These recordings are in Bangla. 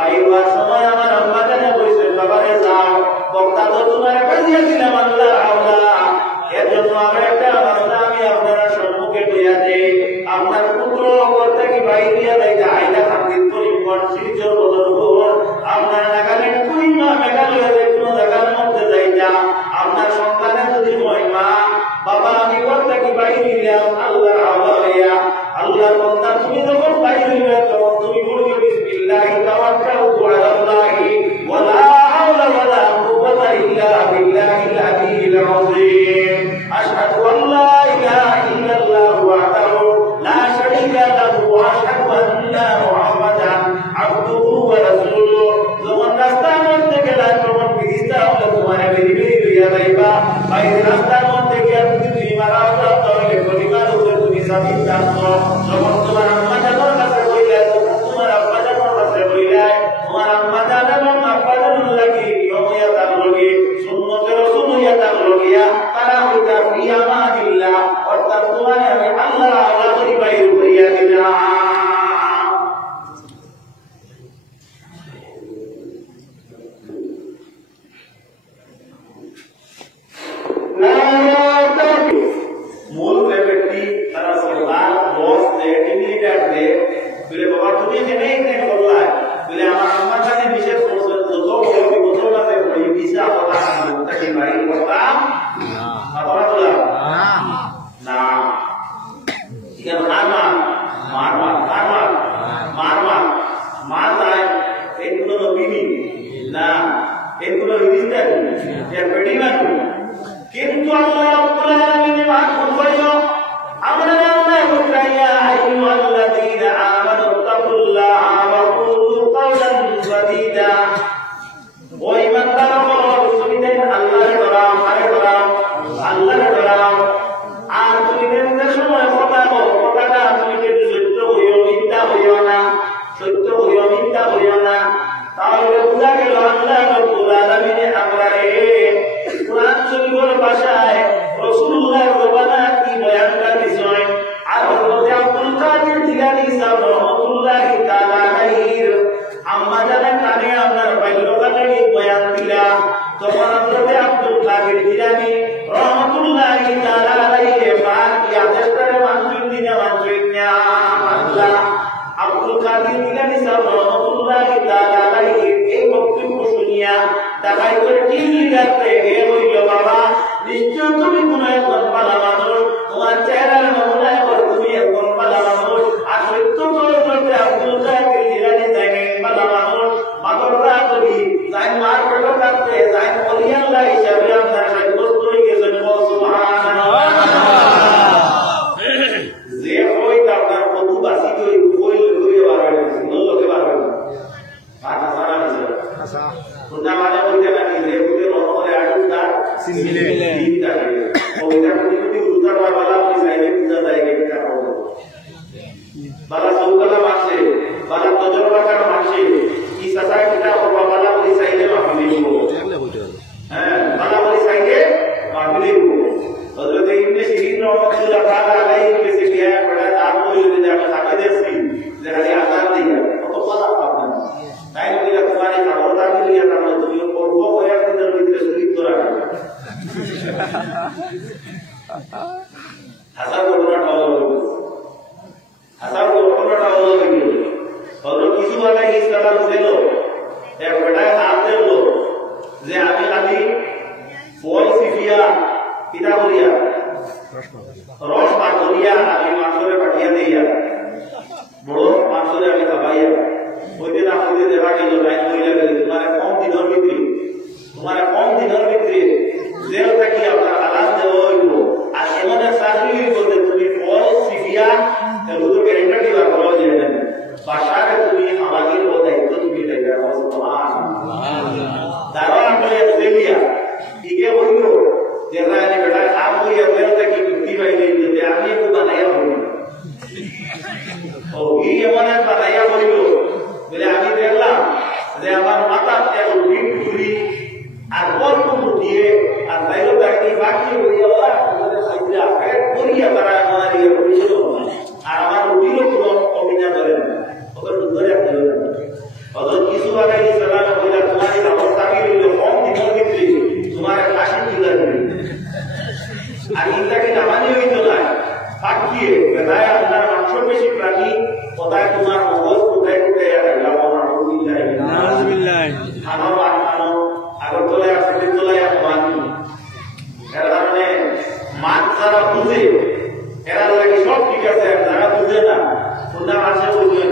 বাইবার সময় আমার আম্মা জানে কইছেন বাবারে যাও বক্তা তো তোমার কাজিয়া দিলাম আল্লাহ আওলা এর জন্য আমরা একটা মাসলা আমি আপনারা সম্মুখে লইয়া দেই আপনার পুত্র করতে কি বাইরিয়া যাইতে আইলা খাতির পরিমাণ শিরজর বদর আপনার নাগালেন কই না মেঘালয়ের কোনো জায়গার মধ্যে যাইতা আপনার সন্তানের যদি হয় মা বাবা আমি করতে কি বাইরিলাম আল্লাহ আওলা আল্লাহর বান্দা তুমি যখন বাইরিলা তখন তুমি বলবে বিসমিল্লাহি তাওয়াক্কালতু আলাল্লাহি ওয়ালা হাওলা ওয়ালা কুওয়াতা ইল্লা বিল্লাহিল আলিয়্যিল আযীম আশহাদু আল্লা ইলাহা ইল্লাল্লাহু ওয়াহদাহু লা শারীকা লাহু ওয়া আশহাদু আন্না মুহাম্মাদান আবদুহু ওয়া রাসূলুহু যখন রাস্তার মধ্যে গেলা তখন বিদিতা হলো তোমার বেরি বেরি লইয়া যাইবা বাইরে রাস্তার মধ্যে গিয়া তুমি মারা দাও তাহলে পরিবার উপরে তুমি সাবিত দাও যখন তোমার আম্মা জানার কাছে কইলে তোমার আব্বা জানার কাছে কইলে তোমার আম্মা জানা এবং আব্বা জানার লাগি নিয়মিয়া তার লগি সুন্নতের রাসূলিয়া তার লগিয়া তারা হইতা ফিয়ামানিল্লাহ অর্থাৎ তোমার আমি আল্লাহ আল্লাহ করি বাইরে করিয়া দিলাম মূল ব্যাপারটি তারা সরকার বস দেয় টিমলিডার দেয় বলে বাবা তুমি এখানে এখানে করলা বলে আমার আমার কাছে বিশেষ করছেন যত বছর কাছে বলি ভিসা কথা তাকে বাইরে করতাম না কথা বলা না কেন মার মার মার মার মার মার মার মার যায় এগুলো বিবি না এগুলো রিজিস্টার এর পেটি মানু কিন্তু আল্লাহ রাব্বুল আলামিন মাফ করবেন আমরা আল্লাহ বলরাইয়া আইয়ুহাল্লাযীনা আমানু তাকুল্লাহা ওয়া কুলু কাওলান সাদীদা ওই ইমানদাররা সুবিধাই আল্লাহর ডরাও আরে ডরাও আল্লাহর ডরাও আর তুমি যে সময় কথা বলো কথাটা তুমি যদি সত্য হইও মিথ্যা হইও না সত্য হইও মিথ্যা হইও না তাহলে বুঝা গেল আল্লাহ রাব্বুল আলামিন আমরারে কুরআন শরীফের ভাষায় রাসূলুল্লাহর জবানা কি বয়ান করেছেন আর হযরত আব্দুল কাদের জিলানী সাহেব রাহমাতুল্লাহি তাআলা আলাইহির আম্মা জানেন কানে আপনার বাল্যকালে এই বয়ান দিলা তখন হযরত আব্দুল কাদের জিলানী রাহমাতুল্লাহি তাআলা আলাইহি পাক কি আদেশটারে মানছেন দিনা মানছেন না আল্লাহ আব্দুল কাদের জিলানী সাহেব রাহমাতুল্লাহি তাআলা আলাইহি এই বক্তব্য শুনিয়া তাকাই করে কি লিখাতে হে হইল বাবা নিশ্চয় তুমি কোন একজন ভালো মানুষ তোমার চেহারার নমুনা করে তুমি একজন ভালো মানুষ আর সত্য করে বলতে আব্দুল কাদের জিলানী জানেন ভালো মানুষ মাতররা করি যাই মার পেটো কাটতে যাই ওলি আল্লাহ হিসাবে আপনার সাব্যস্ত হয়ে গেছেন সুবহানাল্লাহ যে হইতা আপনার কত বাসি কই কইল কইয়ে বাড়াবে লোকে বাড়াবে আটা সারা আছে আচ্ছা তোমরা মানে বলতে পারি যে ওদের রহমতে আটুটা সিনমিলে দিনটা ওইটা কোটি উত্তর বালা বলি সাইলে পূজা যায় এটা করব বালা সৌকালা মাসে বালা তজরবা কার মাসে কি সাসা কিটা ও বালা বলি সাইলে মাহফিল দিব হ্যাঁ বালা বলি সাইলে মাহফিল দিব হযরত ইবনে সিরিন রাহমাতুল্লাহ তাআলা আলাইহি কেসে গিয়া বড় তার বলি যে আমরা সাকা দেছি যে খালি আযান দিয়া কত কথা আপনারা তাই বলি তোমার এই খবরটা মিলিয়ে আমরা তুমি করব কয়েক দিনের ভিতরে শহীদ করা হবে হাসান ঘটনাটা হলো হাসান ঘটনাটা হলো কি হযরত ইসু আলাইহিস সালাম ছিল এক বড় নাম দিল যে আমি খালি ফল সিফিয়া কিতা বলিয়া রস পাক করিয়া আমি মাংসরে পাঠিয়ে দিয়া বড় মাংসরে আমি খাবাইয়া ওই দিন আপনাদের দেখা গেল লাইন হইয়া গেল তোমার কম দিনের ভিতরে জেল থাকি আপনার আলাদ দেওয়া হইব আর এমন এক চাকরি করতে তুমি ফল সিফিয়া হুজুর ক্যারেক্টার দিবা বলা যায় না বাসাকে তুমি আমাদের ও দায়িত্ব তুমি লইবা সুবহানাল্লাহ দাঁড়া আমরা দেলিয়া ইকে হইল যেটা আমি বেটা কাম হইয়া জেল থাকি মুক্তি পাইলে যে আমি একটু বানাইয়া হইল ও এই এমন এক বানাইয়া হইল বলে আমি দেখলাম যে আমার মাথা এত ডিপ ঘুরি আর অল্প দিয়ে আর দাইলো তাকে বাকি হইয়া আমাদের সাইডে আপে করিয়া তারা আমার ইয়ে করেছিল আর আমার রুটিরও কোনো অভিনয় করে না ওদের ধরে আপনি ওদের কিছু ইউসুফ আলাইহিস সালাম বলে তোমার এই অবস্থা কি হলো কম দিনের ভিতরে তোমার ফাঁসি দিলা আর ইন্দাকে নামানি হইতো না ফাঁকিয়ে বেলায় আপনার মাংস বেশি প্রাণী কোথায় তোমার মগজ কোথায় কোথায় আমার বানানো আগর তোলায় আসলে তোলায় বানি এর কারণে মাছ যারা বুঝে এরা লাগে সব ঠিক আছে যারা বুঝে না তোমরা মাসে বুঝবেন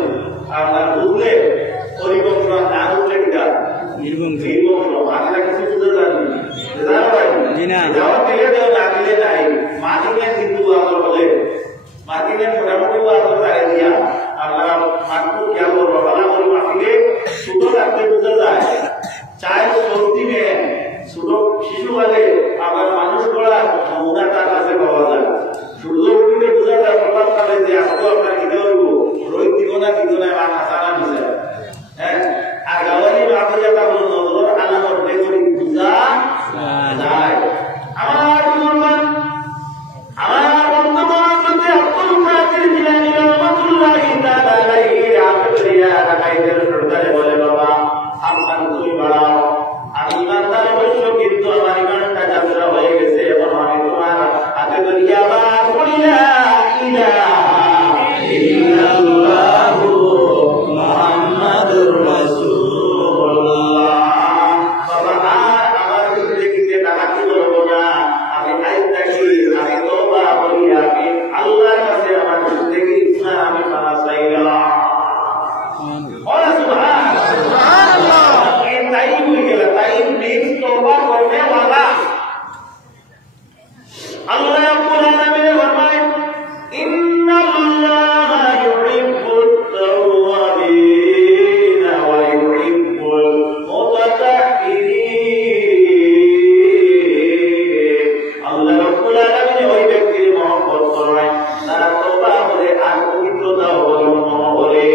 আপনার বুঝলে পরিবংশ না বুঝলে কিটা নির্বংশ মাছটা কিছু বুঝে জানি যাওয়া দিলে দেও না দিলে নাই মা দিলে কিন্তু আদর বলে মা দিলে মোটামুটি আদর তারে দিয়া আপনারা মাঠকু খেয়াল করবো বলা করি মাটিলে ছোট রাখতে বুঝে যায় চায় সত্যি মেয়ে ছোট শিশু বলে আবার মানুষ করার নমুনা তার কাছে পাওয়া যায় সূর্য উঠিলে বোঝা যায় প্রভাব পালে যে আসতো আপনার কিনে হইব রোহিত দিব না মা নাচানা দিছে হ্যাঁ আর গাওয়ালি মাঠে যেটা হলো নজর আলামত বেতরি বুঝা যায় আমার মুসলমান আমার বন্ধুগণ মধ্যে আব্দুল কাদের জিলানী রাহমাতুল্লাহি তাআলা আলাইহি রাহমাতুল্লাহ রাকাইদের সরদারে বলে বাবা আপনি তুমি বাড়াও আমি ইমানদার অবশ্য কিন্তু আমার ইমানটা যাত্রা হয়ে গেছে এখন আমি তোমার হাতে দরিয়া বার করিলা ইলাহা ইল্লাল্লাহু মুহাম্মাদুর রাসূলুল্লাহ বাবা আমার জিন্দেগিতে ডাকাতি করব না আমি আইতাকি আমি তওবা করি আমি আল্লাহর কাছে আমার জিন্দেগি গুনাহ আমি ক্ষমা চাইলাম ওয়া সুবহানাল্লাহ এই টাইম হয়ে গেল টাইম নেক্সট তওবা করবে वाला আল্লাহ রাব্বুল আলামিন ফরমায় ইন্নাল্লাহা ইউহিব্বুত তাওয়াবিন ওয়া ইউহিব্বুল মুতাতাহহিরিন আল্লাহ রাব্বুল আলামিন ওই ব্যক্তির মহব্বত করেন যারা তওবা করে আর পবিত্রতা অবলম্বন করে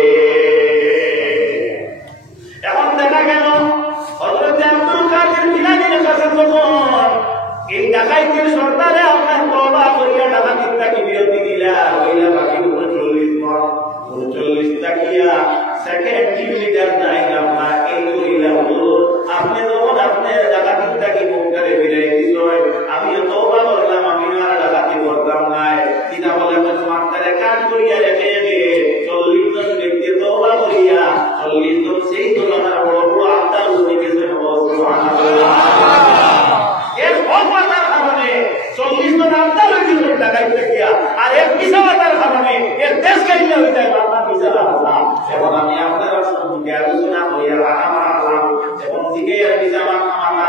এখন দেখা গেল হযরত আব্দুল কাদের জিলানীর কাছে যখন এই ডাকাইতের সর্দারে আপনার তওবা করিয়া ডাকাতির থেকে বিরতি দিলা হইলা বাকি 39 টাকিয়া সেকেন্ড টিম লিডার নাই আপনার এই কইলা হুজুর আপনি যখন আপনি ডাকাতির থেকে মুখ করে বিরাই দিল আমি তওবা করলাম আমি আর ডাকাতি করতাম না কিনা বলে তোমার তারে কাজ করিয়া রেখে 40 জন ব্যক্তি তওবা করিয়া 40 জন সেই তুলনার বড় বড় আত্মার উঠে গেছে সুবহানাল্লাহ এক ভগবানের কারণে 40 জন আত্মা হয়ে গেল ডাকাইতে গিয়া আর এক বিশালতার কারণে এর দেশ কাইলে হয়ে যায় বাবা বিশাল আল্লাহ এখন আমি আপনারা শুনুন আলোচনা করিয়া আমার আল্লাহ এবং দিকে বিশাল আমার